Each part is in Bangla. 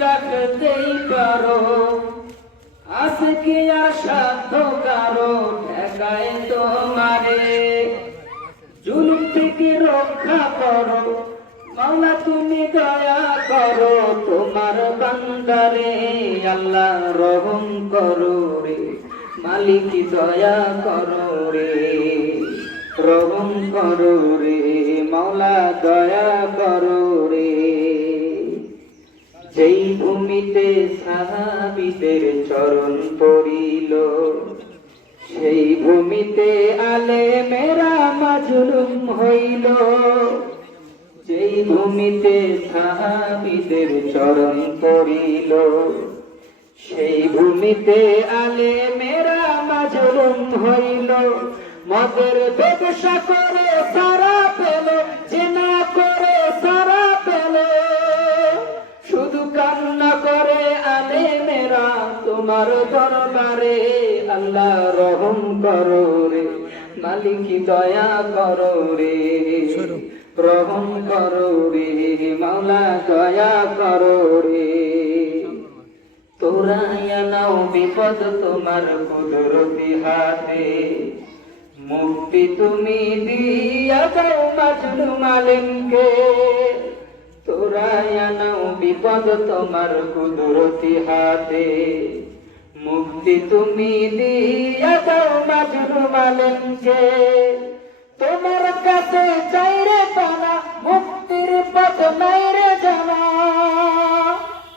রাখতেই পারো আজকে আর সাধ্য কারও ঠেকায় তোমারে। জুলুম থেকে রক্ষা করো। মাওলা, তুমি দয়া করো। তোমার বান্দারে আল্লাহ রহম করো রে। মালিক দয়া করো রে। রহম করো রে। মাওলা, দয়া করো রে। যেই ভূমিতে সাহাবিদের চরণ পড়িল, সেই ভূমিতে আলে মেরা মাজলুম হইল। যেই ভূমিতে সাহাবিদের চরণ পড়িল, সেই ভূমিতে আলে মেরা মাজলুম হইল। মদের ব্যবসা করে সারা পেল জেনা তোমার দরবারে আল্লাহ রহম করো রে, মালিক দয়া করো রে। রহম করো রে, মাওলা দয়া করো রে। তোরা নাও বিপদ তোমার কুদরতি হাতে। মুক্তি তুমি দিয়া দাও মাজলুম আলেমকে। তোরা নাও বিপদ তোমার কুদরতি হাতে। মুক্তি তুমি দিয়া দাও মাজলুম আলেমকে তোমার কাছে চাই রে পানা, মুক্তির পথ নাই রে জানা।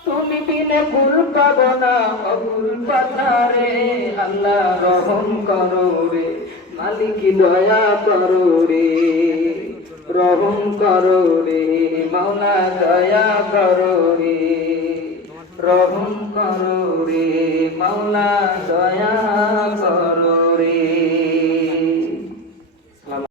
তুমি বিনে ভুল পাব না, অভুল পাথারে আল্লাহ রহম করো রে, মালিক দয়া করো রে, রহম করো রে, মাওলা দয়া করো রে। রহম করো রে মাওলা দয়া করো।